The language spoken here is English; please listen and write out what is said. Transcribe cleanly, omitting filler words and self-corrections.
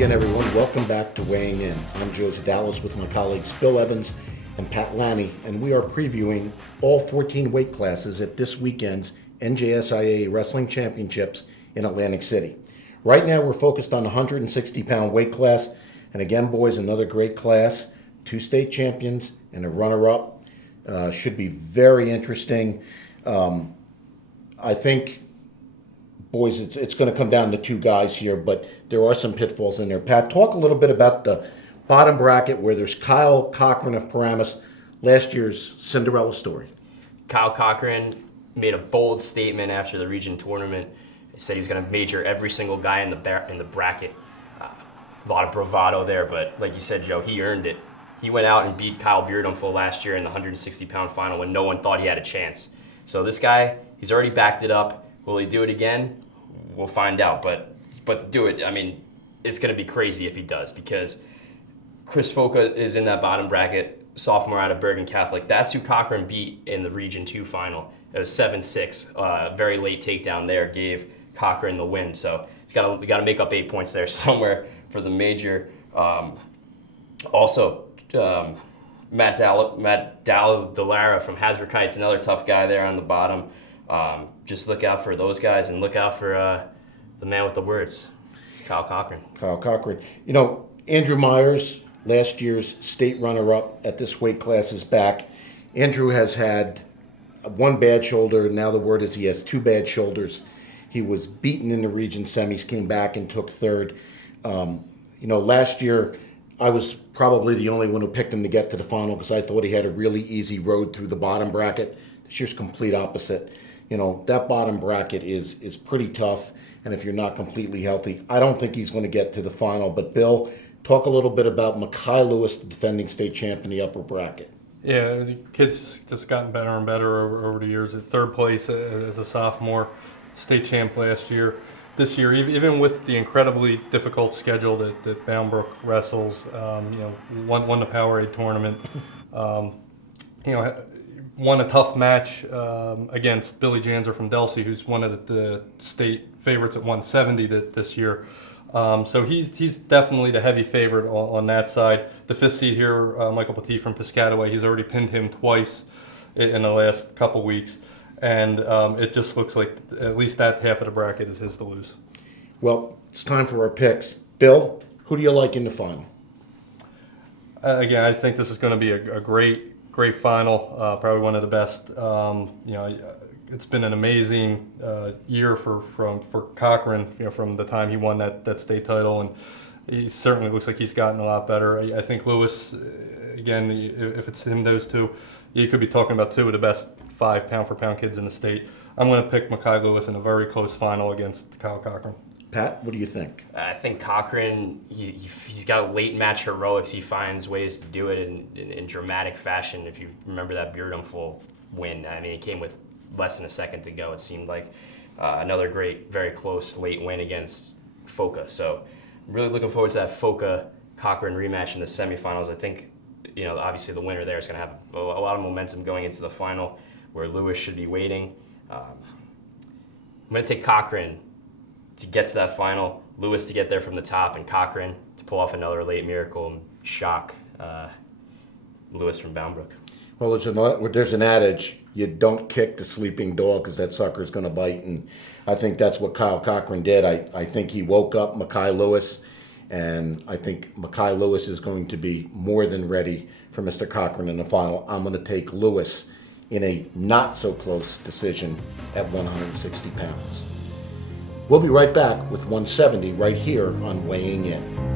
again, everyone. Welcome back to Weighing In. I'm Joe Zedalis with my colleagues Bill Evans and Pat Lanni, and we are previewing all 14 weight classes at this weekend's NJSIAA Wrestling Championships in Atlantic City. Right now, we're focused on the 160-pound weight class, and again, boys, another great class. 2 state champions and a runner-up. Should be very interesting. I think, boys, it's going to come down to 2 guys here, but there are some pitfalls in there. Pat, talk a little bit about the bottom bracket where there's Kyle Cochran of Paramus, last year's Cinderella story. Kyle Cochran made a bold statement after the region tournament. He said he was going to major every single guy in the bracket. A lot of bravado there, but like you said, Joe, he earned it. He went out and beat Kyle Beardenful last year in the 160-pound final when no one thought he had a chance. So this guy, he's already backed it up. Will he do it again? We'll find out. But to do it, I mean, it's going to be crazy if he does, because Chris Foca is in that bottom bracket, sophomore out of Bergen Catholic. That's who Cochran beat in the Region 2 final. It was 7-6. Very late takedown there gave Cochran the win. So we got to make up 8 points there somewhere for the major. Also, Matt Dallara from Hasbrook Heights, another tough guy there on the bottom. Just look out for those guys and look out for the man with the words, Kyle Cochran. Kyle Cochran. You know, Andrew Meyers, last year's state runner-up at this weight class, is back. Andrew has had 1 bad shoulder. Now the word is he has 2 bad shoulders. He was beaten in the region semis, came back and took 3rd. Last year I was probably the only one who picked him to get to the final because I thought he had a really easy road through the bottom bracket. This year's complete opposite. You know, that bottom bracket is pretty tough, and if you're not completely healthy, I don't think he's going to get to the final. But Bill, talk a little bit about Mekhi Lewis, the defending state champ in the upper bracket. Yeah, the kid's just gotten better and better over the years. At 3rd place as a sophomore, state champ last year. This year, even with the incredibly difficult schedule that Brook wrestles, won the Powerade tournament, won a tough match against Billy Janzer from Delsey, who's one of the state favorites at 170 this year. So he's definitely the heavy favorite on that side. The 5th seed here, Michael Petit from Piscataway, he's already pinned him twice in the last couple weeks. And it just looks like at least that half of the bracket is his to lose. Well, it's time for our picks. Bill, who do you like in the final? Again, I think this is going to be a great final, probably one of the best. It's been an amazing year for Cochran, from the time he won that state title, and he certainly looks like he's gotten a lot better. I think Lewis, again, if it's him, those 2, you could be talking about 2 of the best 5 pound-for-pound kids in the state. I'm going to pick Mekhi Lewis in a very close final against Kyle Cochran. Pat, what do you think? I think Cochran, he's got late match heroics. He finds ways to do it in dramatic fashion. If you remember that Beardenful win, I mean, it came with less than a second to go, it seemed like. Another great, very close late win against Foca. So I'm really looking forward to that Foca-Cochran rematch in the semifinals. I think, obviously the winner there is going to have a lot of momentum going into the final, where Lewis should be waiting. I'm going to take Cochran to get to that final, Lewis to get there from the top, and Cochran to pull off another late miracle and shock Lewis from Bound Well, there's an adage, you don't kick the sleeping dog because that sucker's going to bite, and I think that's what Kyle Cochran did. I think he woke up Mekhi Lewis, and I think Mekhi Lewis is going to be more than ready for Mr. Cochran in the final. I'm going to take Lewis in a not-so-close decision at 160 pounds. We'll be right back with 170 right here on Weighing In.